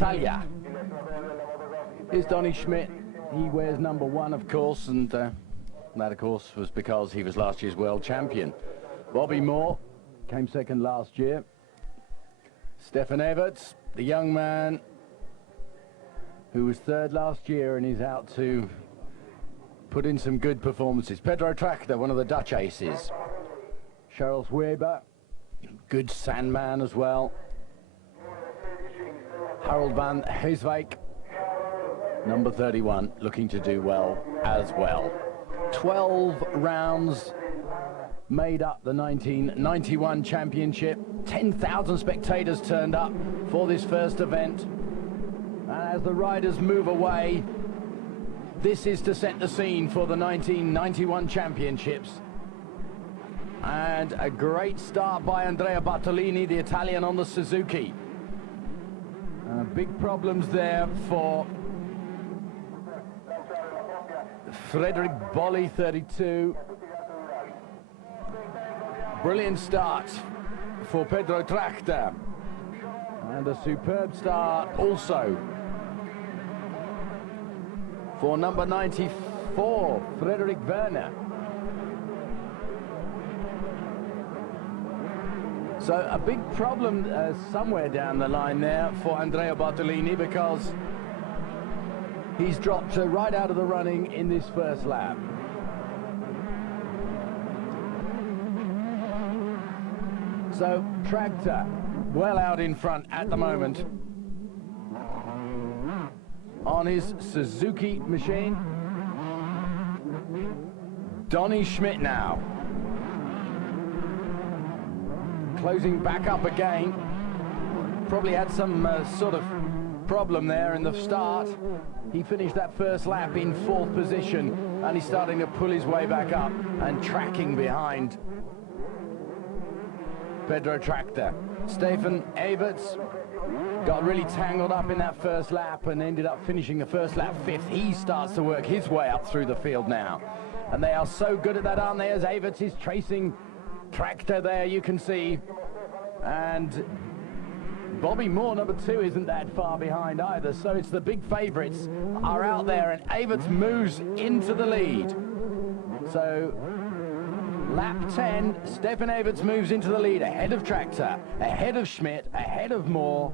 Italia. Here's Dony Schmidt. He wears number 1, of course, and that, of course, was because he was last year's world champion. Bobby Moore came second last year. Stefan Everts, the young man who was third last year and is out to put in some good performances. Pedro Tractor, one of the Dutch aces. Charles Weber, good sandman as well. Harold van Heeswijk, number 31, looking to do well as well. 12 rounds made up the 1991 championship. 10,000 spectators turned up for this first event. And as the riders move away, this is to set the scene for the 1991 championships. And a great start by Andrea Bartolini, the Italian, on the Suzuki. Big problems there for Frederick Bolli, 32. Brilliant start for Pedro Tractor. And a superb start also for number 94, Frederick Werner. So a big problem somewhere down the line there for Andrea Bartolini, because he's dropped right out of the running in this first lap. So Tractor well out in front at the moment on his Suzuki machine. Dony Schmidt now closing back up again. Probably had some sort of problem there in the start. He finished that first lap in 4th position, and he's starting to pull his way back up and tracking behind Pedro Tractor. Stefan Everts got really tangled up in that first lap and ended up finishing the first lap 5th. He starts to work his way up through the field now. And they are so good at that, aren't they, as Everts is tracing Tractor there, you can see. And Bobby Moore, number 2, isn't that far behind either. So it's the big favourites are out there, and Everts moves into the lead. So lap 10, Stefan Everts moves into the lead, ahead of Tractor, ahead of Schmidt, ahead of Moore,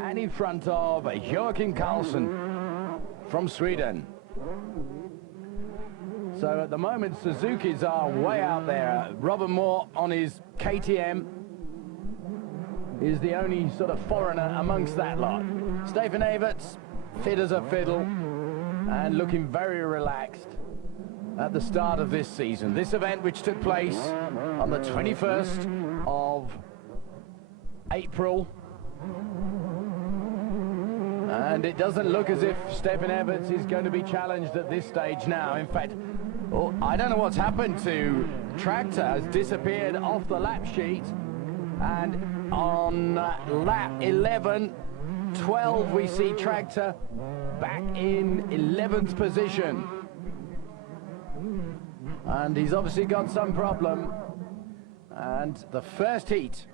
and in front of Joachim Karlsson from Sweden. So at the moment, Suzukis are way out there. Robert Moore on his KTM is the only sort of foreigner amongst that lot. Stefan Everts, fit as a fiddle, and looking very relaxed at the start of this season. This event, which took place on the 21st of April. And it doesn't look as if Stefan Everts is going to be challenged at this stage now. In fact, I don't know what's happened to Tractor. Has disappeared off the lap sheet. And on lap 11, 12, we see Tractor back in 11th position. And he's obviously got some problem. And the first heat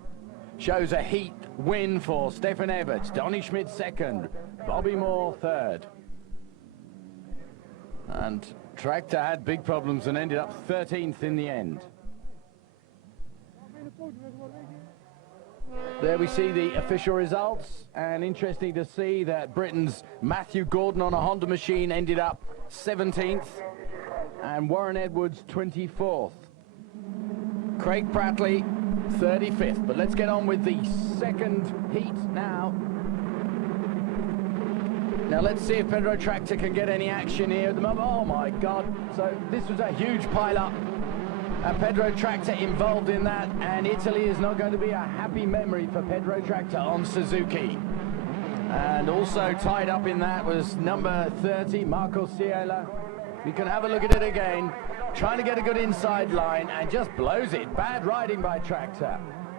shows a heat win for Stefan Everts. Dony Schmidt 2nd, Bobby Moore 3rd. And Tractor had big problems and ended up 13th in the end. There we see the official results, and interesting to see that Britain's Matthew Gordon on a Honda machine ended up 17th, and Warren Edwards 24th. Craig Prattley 35th. But let's get on with the second heat now. Now let's see if Pedro Tractor can get any action here at the moment. Oh my God, so this was a huge pile-up. And Pedro Tractor involved in that, and Italy is not going to be a happy memory for Pedro Tractor on Suzuki. And also tied up in that was number 30, Marco Ciela. You can have a look at it again, trying to get a good inside line and just blows it. Bad riding by Tractor.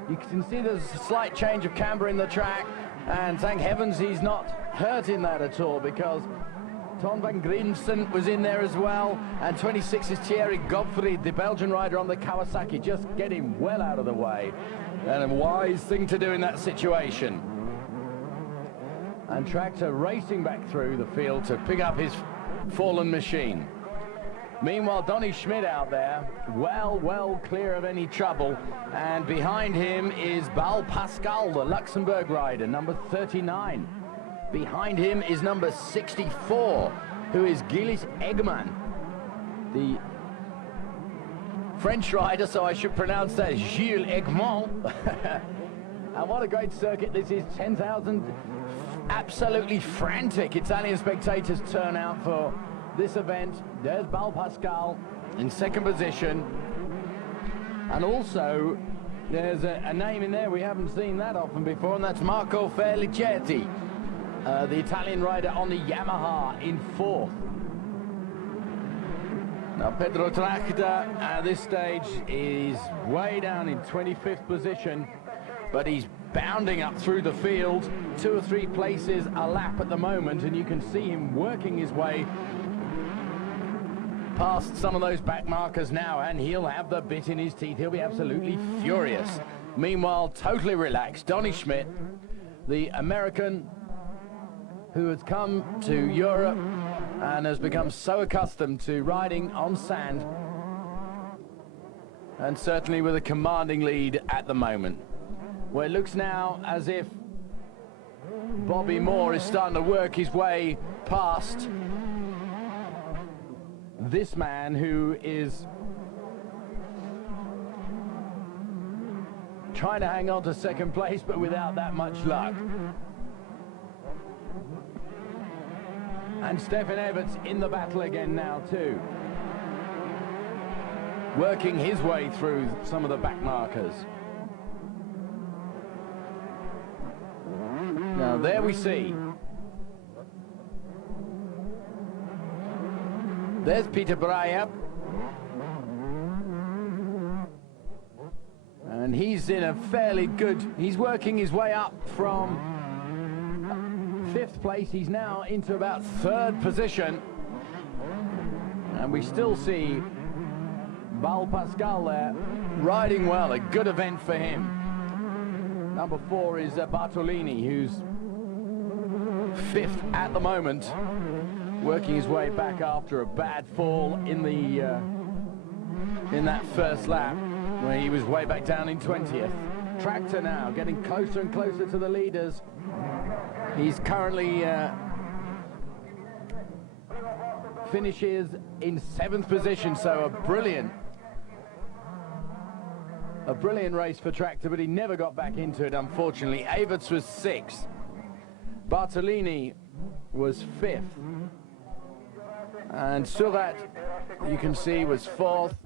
You can see there's a slight change of camber in the track, and thank heavens he's not hurt in that at all, because Ton van Grinsen was in there as well, and 26 is Thierry Godfried, the Belgian rider on the Kawasaki, just getting well out of the way. And a wise thing to do in that situation. And Tractor racing back through the field to pick up his fallen machine. Meanwhile, Dony Schmit out there, well clear of any trouble. And behind him is Bal Pascal, the Luxembourg rider, number 39. Behind him is number 64, who is Gilles Eggman, the French rider, so I should pronounce that Gilles Eggman. And what a great circuit this is. 10,000 absolutely frantic Italian spectators turn out for this event. There's Bal Pascal in second position. And also, there's a name in there we haven't seen that often before, and that's Marco Felicetti, the Italian rider on the Yamaha, in fourth. Now Pedro Tractor at this stage is way down in 25th position, but he's bounding up through the field, 2 or 3 places a lap at the moment, and you can see him working his way past some of those back markers now, and he'll have the bit in his teeth. He'll be absolutely furious. Meanwhile, totally relaxed, Dony Schmit, the American who has come to Europe and has become so accustomed to riding on sand, and certainly with a commanding lead at the moment, where it looks now as if Bobby Moore is starting to work his way past this man who is trying to hang on to second place, but without that much luck. And Stefan Everts in the battle again now too, working his way through some of the back markers. Now there we see, there's Peter Birer, and he's in a fairly good, he's working his way up from 5th place. He's now into about 3rd position, and we still see Bal Pascal there riding well. A good event for him. Number 4 is Bartolini, who's 5th at the moment, working his way back after a bad fall in the in that first lap, where he was way back down in 20th. Tractor now getting closer and closer to the leaders. He's currently finishes in 7th position, so a brilliant race for Tractor, but he never got back into it, unfortunately. Everts was 6th. Bartolini was 5th. And Surat, you can see, was 4th.